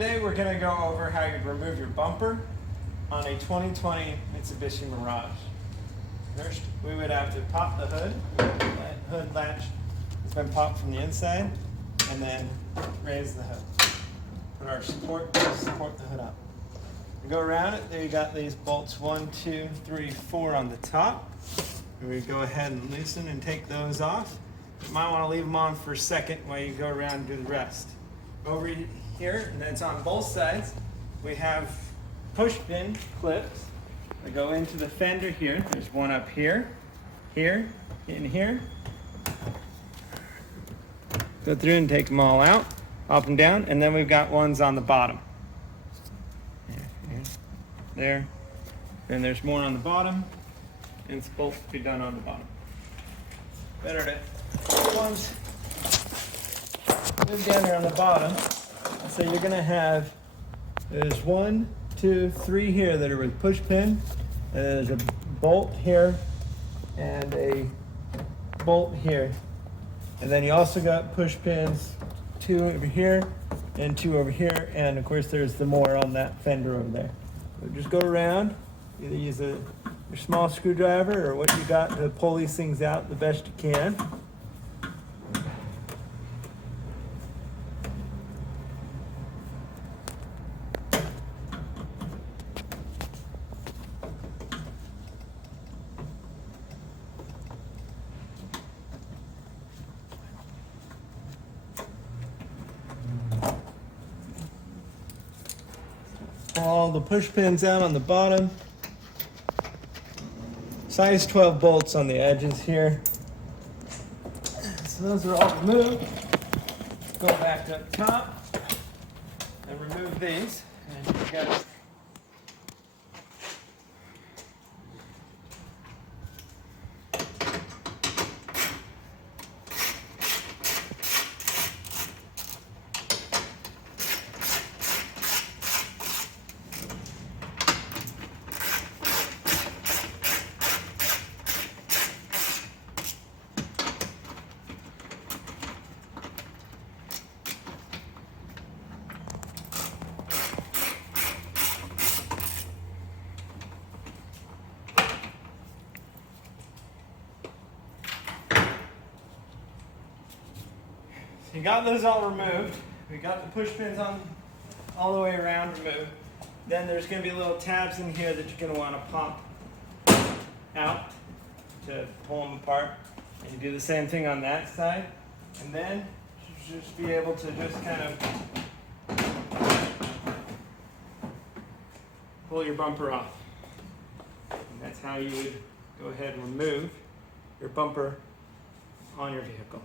Today we're going to go over how you remove your bumper on a 2020 Mitsubishi Mirage. First, we would have to pop the hood. That hood latch has been popped from the inside, and then raise the hood. Put our support to support the hood up. We go around it. There you got these bolts 1, 2, 3, 4 on the top. And we go ahead and loosen and take those off. You might want to leave them on for a second while you go around and do the rest. Over here, and it's on both sides, we have push pin clips that go into the fender here. There's one up here, here, and here. Go through and take them all out, pop them down, and then we've got ones on the bottom. There. And there's more on the bottom, and it's both to be done on the bottom. Better to put ones move down here on the bottom. So you're going to have, there's 1, 2, 3 here that are with push pin, and there's a bolt here and a bolt here. And then you also got push pins 2 over here and 2 over here, and of course there's the more on that fender over there. So just go around, either use your small screwdriver or what you got to pull these things out the best you can. Pull all the push pins out on the bottom. Size 12 bolts on the edges here. So those are all removed. Go back up top and remove these. And you got you got those all removed. We got the push pins on all the way around removed. Then there's going to be little tabs in here that you're going to want to pop out to pull them apart. And you do the same thing on that side. And then you should just be able to just kind of pull your bumper off. And that's how you would go ahead and remove your bumper on your vehicle.